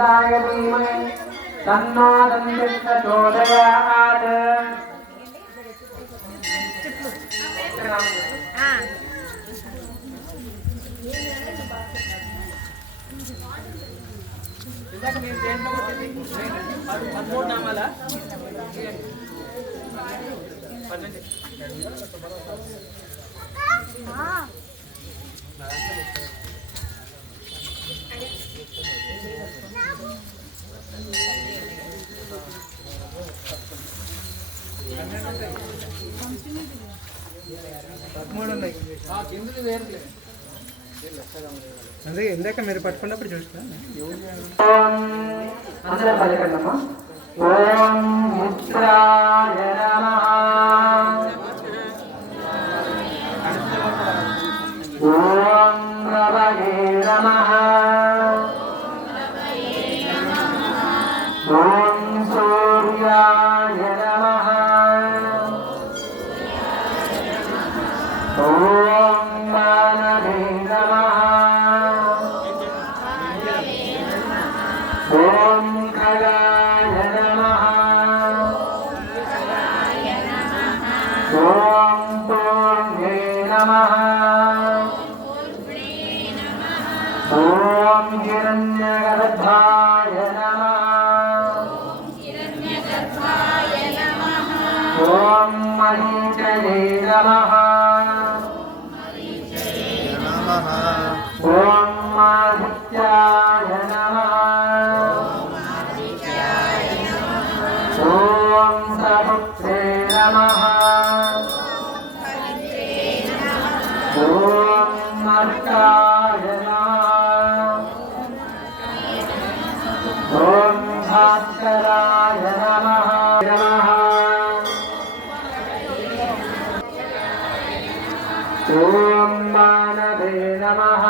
वक्रतुण्डाय धीमहि तन्नो दन्तिः प्रचोदयात्। అదే ఇందాక మీరు పట్టుకున్నప్పుడు చూస్తా అందరూ పలికండమ్మా. ఓం మిత్రాయ నమః ఓం రవయే నమః ఓం సూర్యాయ నమః ఓం మానవే నమః ఓం ఖగాయ నమః ఓం పూర్ణే నమః ఓం హిరణ్యగర్భాయ నమః ఓం మరీచయే నమః ఓం ఆదిత్యాయ నమః ఓం సముద్రే నమః ఓం అర్కాయ నమః ఓం భాస్కరాయ నమః ఓం మానవే నమః